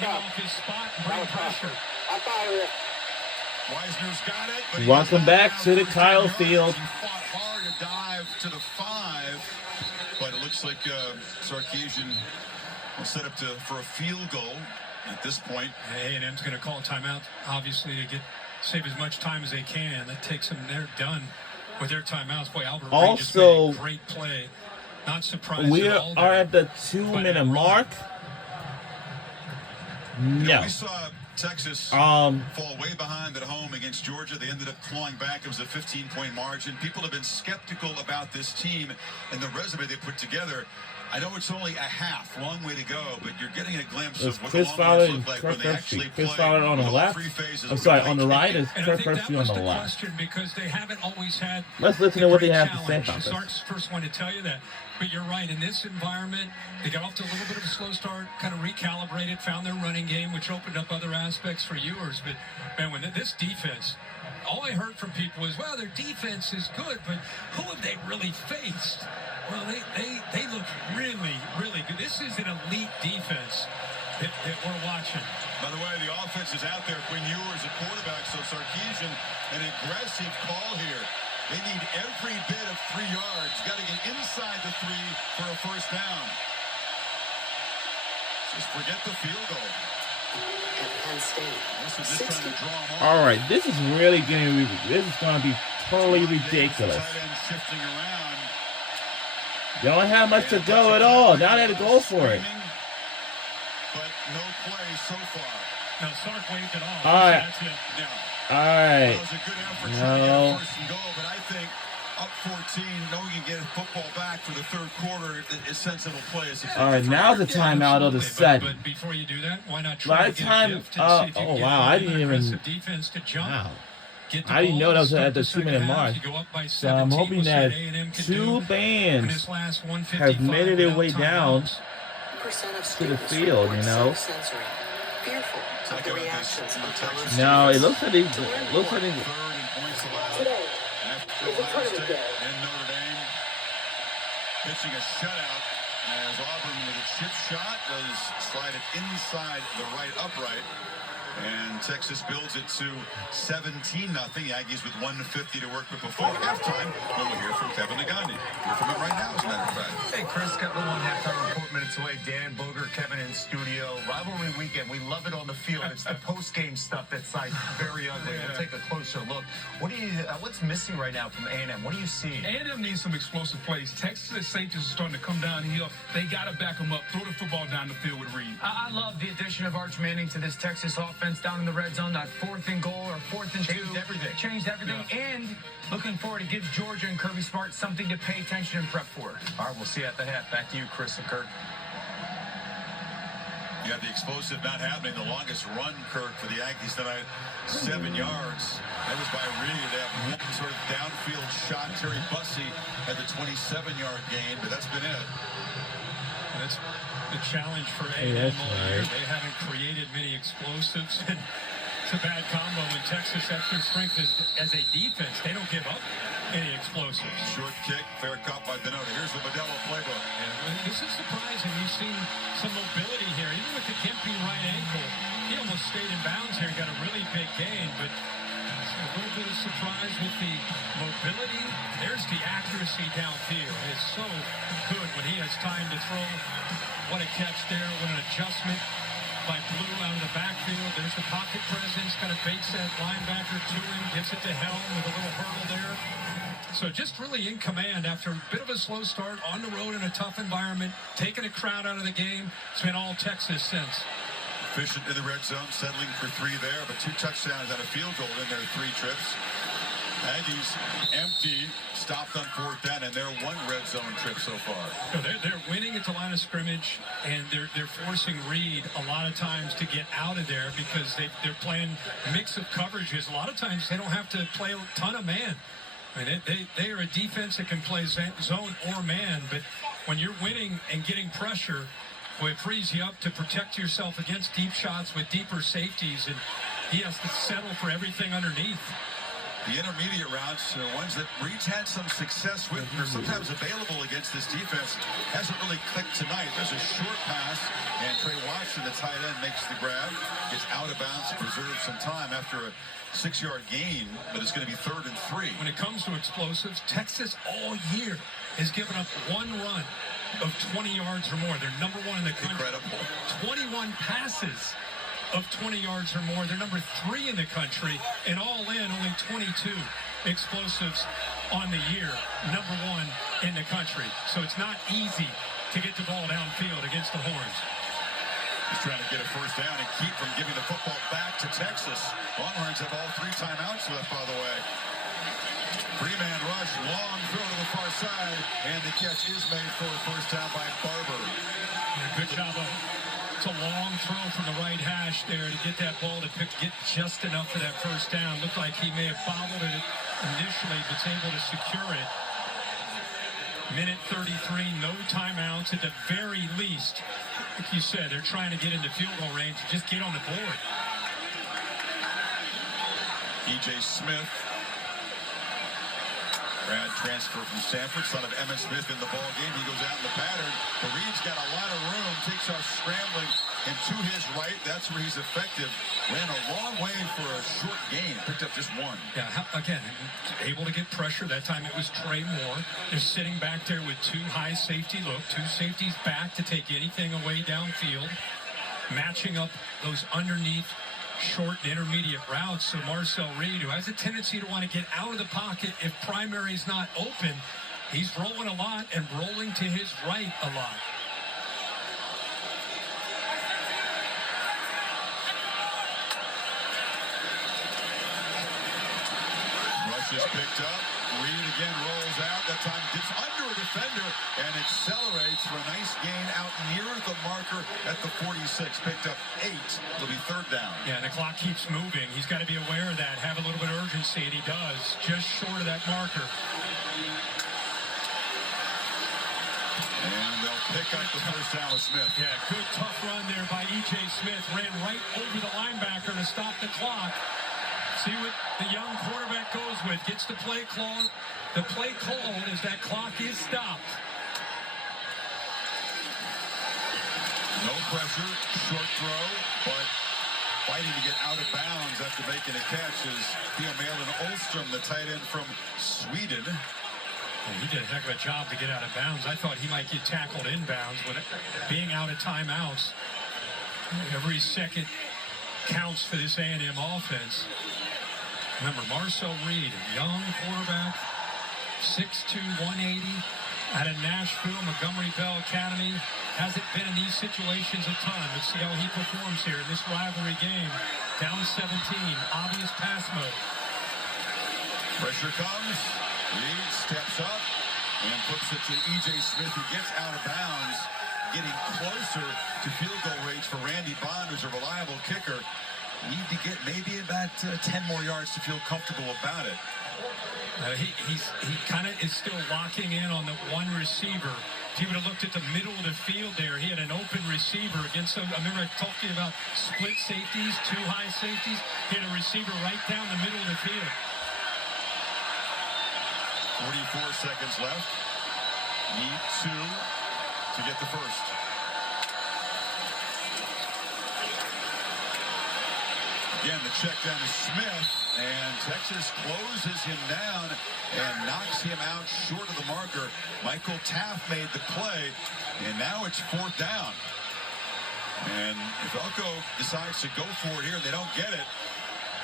get him off his spot and bring pressure. Wisner's got it. But welcome back to the Kyle Field. He fought hard to dive to the 5, but it looks like Sarkisian will set up for a field goal at this point. A&M's going to call a timeout, obviously, to save as much time as they can. That takes them. They're done with their timeouts. Boy, Albert Reed just made a great play. Not surprised. We at all are at the 2-minute mark. No. We saw Texas fall way behind at home against Georgia. They ended up clawing back. It was a 15-point margin. People have been skeptical about this team and the resume they put together. I know it's only a half, long way to go, but you're getting a glimpse of what Chris the Fowler look like when they actually Chris play. Fowler on the left. I'm sorry, on the right is and Kirk I think Herbstreit that was on the the left. question, because they haven't always had. Let's listen to what they have to say about this. Sark's the first one to tell you that. But you're right. In this environment, they got off to a little bit of a slow start, kind of recalibrated, found their running game, which opened up other aspects for yours. But, man, when this defense, all I heard from people was, well, their defense is good, but who have they really faced? Well, they look really, really good. This is an elite defense that we're watching. By the way, the offense is out there. Quinn Ewers at quarterback, so Sarkisian, an aggressive call here. They need every bit of 3 yards. Got to get inside the 3 for a first down. Just forget the field goal. All right, this is really going to be totally ridiculous. Shifting around. They don't have much to go at all. Now they had to go for it. But no play so far. No, Sark waved it off. All right. That's it. All right. That was a good effort trying to get first and goal, but I think up 14, knowing you get a football back for the third quarter, is sensible play. All right, now's the timeout of the set. But before you do that, why not try to get a gift and see if you oh, can wow, I didn't even. defense to jump. Wow. I didn't know that was at the 2-minute mark. So I'm hoping that 2 bands have made their way down to the field, you know. No, it looks like they. Pitching a shutout as Auburn with a chip shot does slide it inside the right upright. And Texas builds it to 17-0. The Aggies with 1:50 to work with before halftime. We'll hear from Kevin Negandhi. Hear from him right now, as a matter of fact. Hey, Chris, got a little halftime report minutes away. Dan, Booger, Kevin in studio. Rivalry weekend. We love it on the field. It's the post-game stuff that's like very ugly. We'll take a closer look. What's missing right now from A&M? What do you see? A&M needs some explosive plays. Texas safeties are starting to come downhill. They got to back them up. Throw the football down the field with Reed. I love the addition of Arch Manning to this Texas offense down in the red zone. That 4th and goal or 4th and 2. Changed everything. Yeah. And looking forward to give Georgia and Kirby Smart something to pay attention and prep for. All right, we'll see you at the half. Back to you, Chris and Kirk. You got the explosive not happening. The longest run, Kirk, for the Aggies tonight, 7 yards. That was by Reed. They have one sort of downfield shot. Terry Bussey had the 27-yard gain, but that's been it. That's the challenge for A&M all year. They haven't created many explosives. And it's a bad combo when Texas has their strength as a defense. They don't give up any explosives. Short kick, fair cut by Denota. Here's the Modelo playbook. Yeah, this is surprising. You've seen some mobility here. Even with the Kempy right ankle, he almost stayed in bounds here and got a really big gain. But a little bit of surprise with the mobility. There's the accuracy downfield. It's so good when he has time to throw. What a catch there. What an adjustment by Blue out of the backfield. There's the pocket presence. Kind of fakes that linebacker to him. Gets it to Helm with a little hurdle there. So just really in command after a bit of a slow start on the road in a tough environment. Taking a crowd out of the game. It's been all Texas since. Efficient in the red zone, settling for 3 there, but 2 touchdowns and a field goal in their 3 trips. Aggies empty, stopped on 4th down, and their 1 red zone trip so far. So they're winning at the line of scrimmage, and they're forcing Reed a lot of times to get out of there because they're playing a mix of coverages. A lot of times they don't have to play a ton of man. I mean, they are a defense that can play zone or man, but when you're winning and getting pressure, well, it frees you up to protect yourself against deep shots with deeper safeties, and he has to settle for everything underneath. The intermediate routes, ones that Reed's had some success with, are sometimes available against this defense. Hasn't really clicked tonight. There's a short pass, and Trey Watson, the tight end, makes the grab. Gets out of bounds to preserve some time after a 6-yard gain, but it's going to be 3rd and 3. When it comes to explosives, Texas all year has given up one run of 20 yards or more. They're number 1 in the country. Incredible. 21 passes of 20 yards or more. They're number 3 in the country, and all in, only 22 explosives on the year. Number 1 in the country. So it's not easy to get the ball downfield against the Horns. He's trying to get a first down and keep from giving the football back to Texas. Longhorns have all 3 timeouts left, by the way. 3-man rush, long throw to the far side, and the catch is made for a first down by Barber. Yeah, good job. It's a long throw from the right hash there to get that ball to get just enough for that first down. Looked like he may have bobbled it initially, but was able to secure it. Minute 33, no timeouts at the very least. Like you said, they're trying to get into field goal range and just get on the board. E.J. Smith, grad transfer from Stanford, son of Emmitt Smith in the ball game. He goes out in the pattern. The Reed's got a lot of room, takes off scrambling, and to his right, that's where he's effective. Ran a long way for a short gain, picked up just 1. Yeah, again, able to get pressure. That time it was Trey Moore. They're sitting back there with 2 high safety look, 2 safeties back to take anything away downfield, matching up those underneath short and intermediate routes. So Marcel Reed, who has a tendency to want to get out of the pocket if primary's not open, he's rolling a lot and rolling to his right a lot. Rush is picked up. Reed again rolls out. That time gets under a defender and accelerates for a nice gain out near the marker at the 46. Picked up 8. It'll be 3rd down. Yeah, and the clock keeps moving. He's got to be aware of that, have a little bit of urgency, and he does. Just short of that marker. And they'll pick up the first down with Smith. Yeah, good tough run there by E.J. Smith. Ran right over the linebacker to stop the clock. See what the young quarterback goes with. Gets the play call. The play called as that clock is stopped. No pressure, short throw, but fighting to get out of bounds after making a catch is Theo Malin Olstrom, the tight end from Sweden. And he did a heck of a job to get out of bounds. I thought he might get tackled inbounds, but being out of timeouts, every second counts for this A&M offense. Remember, Marcel Reed, young quarterback, 6'2", 180, out of Nashville, Montgomery Bell Academy. Hasn't been in these situations a ton. Let's see how he performs here in this rivalry game. Down 17, obvious pass mode. Pressure comes. Reed steps up and puts it to E.J. Smith, who gets out of bounds, getting closer to field goal range for Randy Bond, who's a reliable kicker. Need to get maybe about 10 more yards to feel comfortable about it. He kind of is still locking in on the one receiver. If you would have looked at the middle of the field there, he had an open receiver against some. I remember I talked to you about split safeties, 2 high safeties. He had a receiver right down the middle of the field. 44 seconds left. Need 2 to get the first. Again, the check down to Smith, and Texas closes him down and knocks him out short of the marker. Michael Taft made the play, and now it's 4th down. And if Elko decides to go for it here and they don't get it,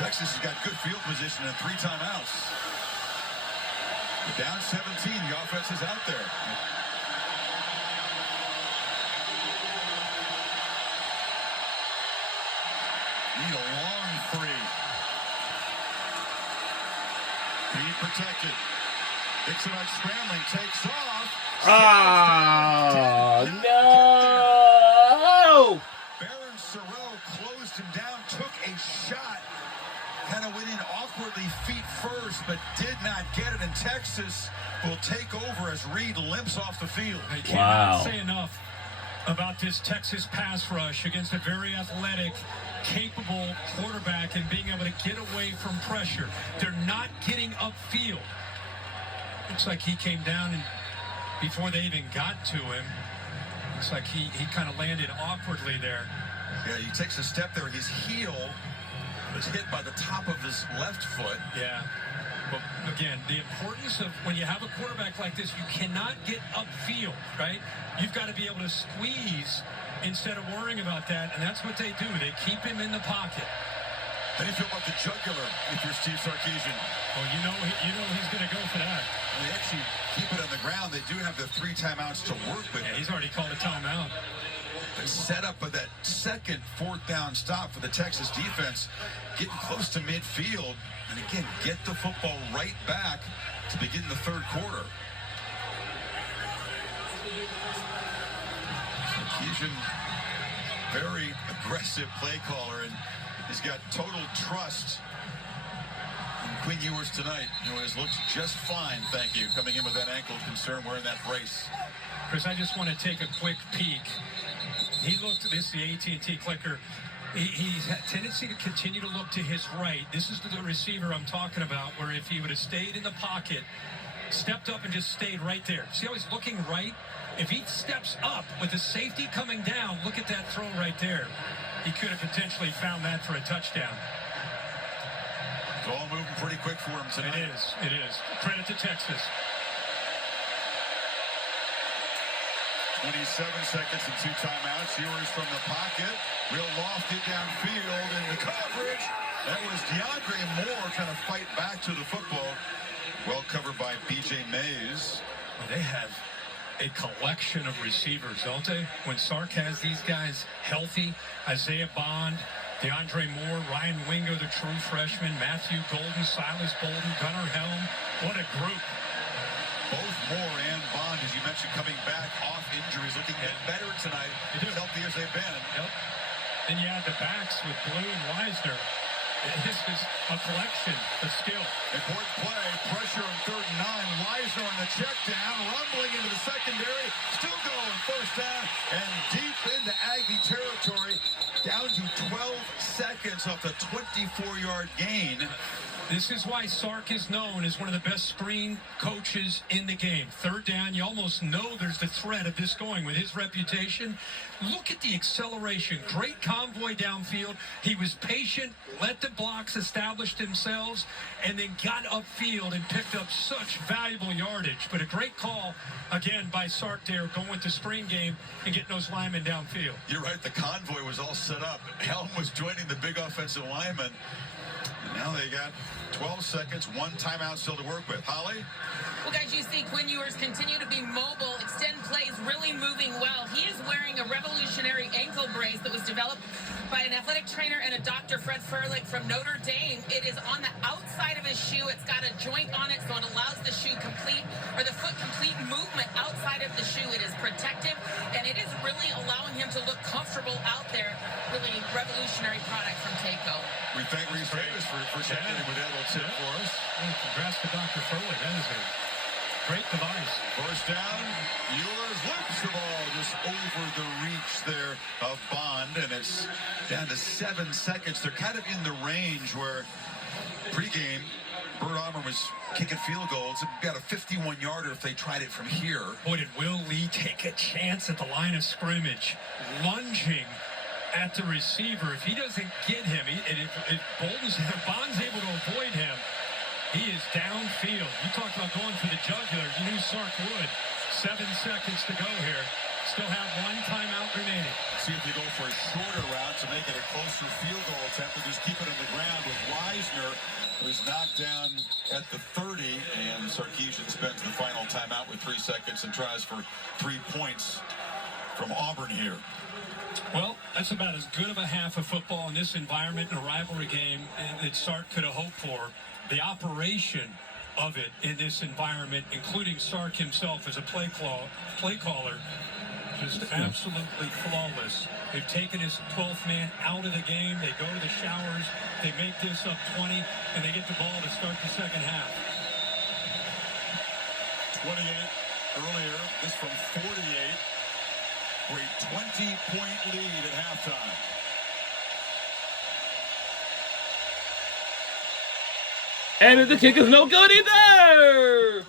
Texas has got good field position and 3 timeouts. But down 17, the offense is out there. Need a long 3. Being protected. Dixon scrambling, takes off. Oh, no! Baron Sorrell closed him down, took a shot. Kind of went in awkwardly feet first, but did not get it. And Texas will take over as Reed limps off the field. I cannot say enough about this Texas pass rush against a very athletic, capable quarterback and being able to get away from pressure. They're not getting upfield. Looks like he came down and before they even got to him, looks like he kind of landed awkwardly there. Yeah, he takes a step there. His heel was hit by the top of his left foot. Yeah. But again, the importance of when you have a quarterback like this, you cannot get upfield, right? You've got to be able to squeeze instead of worrying about that, and that's what they do. They keep him in the pocket. How do you feel about the jugular if you're Steve Sarkisian? Well, you know he's going to go for that. They actually keep it on the ground. They do have the 3 timeouts to work with. Yeah, he's already called a timeout. The setup of that second 4th down stop for the Texas defense, getting close to midfield, and again, get the football right back to begin the 3rd quarter. Sarkisian, very aggressive play caller, and he's got total trust in Quinn Ewers tonight, who has looked just fine, thank you, coming in with that ankle concern, wearing that brace. Chris, I just want to take a quick peek. He looked, this is the AT&T clicker. He's had a tendency to continue to look to his right. This is the receiver I'm talking about, where if he would have stayed in the pocket, stepped up and just stayed right there. See how he's looking right? If he steps up with the safety coming down, look at that throw right there. He could have potentially found that for a touchdown. It's all moving pretty quick for him tonight. It is. Credit to Texas. 27 seconds and 2 timeouts. Ewers from the pocket. Real lofted downfield in the coverage. That was DeAndre Moore trying to fight back to the football. Well covered by B.J. Mays. Well, they have a collection of receivers, don't they? When Sark has these guys healthy, Isaiah Bond, DeAndre Moore, Ryan Wingo, the true freshman, Matthew Golden, Silas Bolden, Gunnar Helm. What a group. Both Moore and Bond, as you mentioned, coming back off injuries, looking better tonight, as healthy as they've been. Yep. And you had the backs with Blue and Weisner. This is a collection of skill. Important play, pressure on 3rd and 9. Weisner on the check down, rumbling into the secondary, still going 1st down, and deep into Aggie territory, down to 12 seconds off the 24-yard gain. This is why Sark is known as one of the best screen coaches in the game. 3rd down, you almost know there's the threat of this going with his reputation. Look at the acceleration. Great convoy downfield. He was patient, let the blocks establish themselves, and then got upfield and picked up such valuable yardage. But a great call, again, by Sark there, going with the screen game and getting those linemen downfield. You're right, the convoy was all set up. Helm was joining the big offensive lineman. And now they got 12 seconds, 1 timeout still to work with. Holly? Well, guys, you see Quinn Ewers continue to be mobile, extend plays, really moving well. He is wearing a revolutionary ankle brace that was developed by an athletic trainer and a doctor, Fred Furlick from Notre Dame. It is on the outside of his shoe. It's got a joint on it, so it allows the shoe complete, or the foot complete movement outside of the shoe. It is protective, and it is really allowing him to look comfortable out there. Really revolutionary product from Takeo. We thank Reese Davis for checking in with that little tip for us. Well, congrats to Dr. Furley. That is a great device. 1st down, Ewers loops the ball just over the reach there of Bond, and it's down to 7 seconds. They're kind of in the range where pregame, Bert Auburn was kicking field goals. It's got a 51-yarder if they tried it from here. Boy, did Will Lee take a chance at the line of scrimmage, lunging at the receiver. If he doesn't get him, if Bond's able to avoid him, he is downfield. You talked about going for the jugular. You knew Sark would. 7 seconds to go here. Still have 1 timeout remaining. See if they go for a shorter route to make it a closer field goal attempt, or just keep it on the ground with Weisner, who's knocked down at the 30, and Sarkisian spends the final timeout with 3 seconds and tries for 3 points from Auburn here. Well, that's about as good of a half of football in this environment in a rivalry game that Sark could have hoped for. The operation of it in this environment, including Sark himself as a play caller, just absolutely flawless. They've taken his 12th man out of the game. They go to the showers. They make this up 20, and they get the ball to start the second half. 28 earlier, this from 48. for a 20-point lead at halftime. And the kick is no good either.